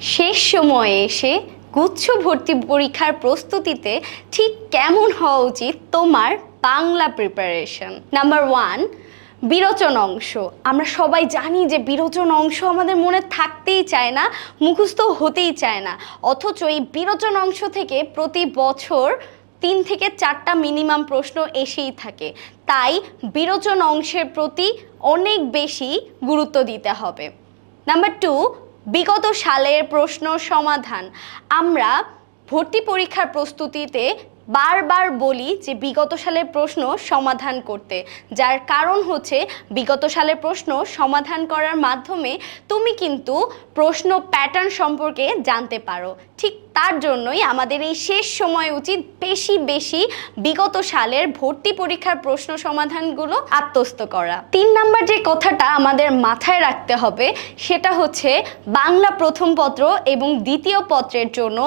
শেষ সময়ে এসে গুচ্ছ ভর্তি পরীক্ষার প্রস্তুতিতে ঠিক কেমন হওয়া উচিত তোমার বাংলা প্রিপারেশন নাম্বার ওয়ান বিরোচন অংশ। আমরা সবাই জানি যে বিরোচন অংশ আমাদের মনে থাকতেই চায় না, মুখস্থ হতেই চায় না। অথচ এই বিরোচন অংশ থেকে প্রতি বছর তিন থেকে চারটা মিনিমাম প্রশ্ন এসেই থাকে। তাই বিরোচন অংশের প্রতি অনেক বেশি গুরুত্ব দিতে হবে। নাম্বার টু বিগত সালের প্রশ্ন সমাধান। আমরা ভর্তি পরীক্ষার প্রস্তুতিতে বারবার বলি যে বিগত সালের প্রশ্ন সমাধান করতে। যার কারণ হচ্ছে বিগত সালের প্রশ্ন সমাধান করার মাধ্যমে তুমি কিন্তু প্রশ্ন প্যাটার্ন সম্পর্কে জানতে পারো। ঠিক তার জন্যই আমাদের এই শেষ সময় উচিত বেশি বেশি বিগত সালের ভর্তি পরীক্ষার প্রশ্ন সমাধানগুলো আত্মস্থ করা। তিন নাম্বার যে কথাটা আমাদের মাথায় রাখতে হবে সেটা হচ্ছে বাংলা প্রথম পত্র এবং দ্বিতীয় পত্রের জন্য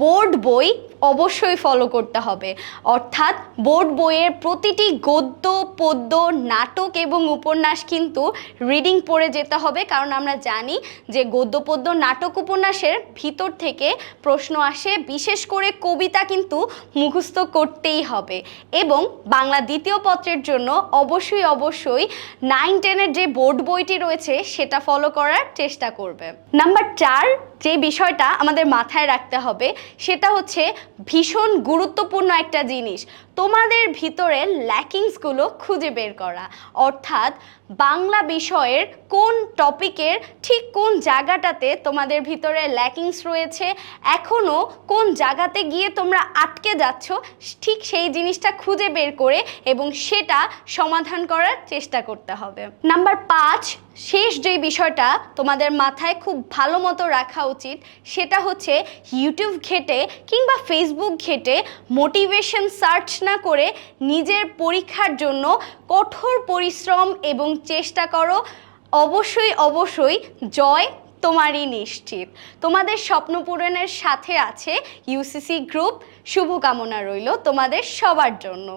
বোর্ড বই অবশ্যই ফলো করতে হবে। অর্থাৎ বোর্ড বইয়ের প্রতিটি গদ্য, পদ্য, নাটক এবং উপন্যাস কিন্তু রিডিং পড়ে যেতে হবে, কারণ আমরা জানি যে গদ্য, পদ্য, নাটক, উপন্যাসের ভিতর থেকে প্রশ্ন আসে, বিশেষ করে কবিতা কিন্তু মুখস্থ করতেই হবে। এবং বাংলা দ্বিতীয় পত্রের জন্য অবশ্যই অবশ্যই নাইন টেনের যে বোর্ড বইটি রয়েছে, সেটা ফলো করার চেষ্টা করবে। নাম্বার চার, যে বিষয়টা আমাদের মাথায় রাখতে হবে, সেটা হচ্ছে ভীষণ গুরুত্বপূর্ণ একটা জিনিস। তোমাদের ভিতরে ল্যাকিংসগুলো খুঁজে বের করা। অর্থাৎ বাংলা বিষয়ের কোন টপিকের ঠিক কোন জায়গাটাতে তোমাদের ভিতরে ল্যাকিংস রয়েছে এখনও কোন জায়গাতে গিয়ে তোমরা আটকে যাচ্ছ, ঠিক সেই জিনিসটা খুঁজে বের করে এবং সেটা সমাধান করার চেষ্টা করতে হবে। নাম্বার পাঁচ, শেষ যে বিষয়টা তোমাদের মাথায় খুব ভালো মতো রাখা উচিত, সেটা হচ্ছে ইউটিউব ঘেটে কিংবা ফেসবুক ঘেটে মোটিভেশন সার্চ না করে নিজের পরীক্ষার জন্য কঠোর পরিশ্রম এবং চেষ্টা করো, অবশ্যই অবশ্যই জয় তোমারই নিশ্চিত। তোমাদের স্বপ্ন পূরণের সাথে আছে ইউসিসি গ্রুপ শুভকামনা রইল তোমাদের সবার জন্য।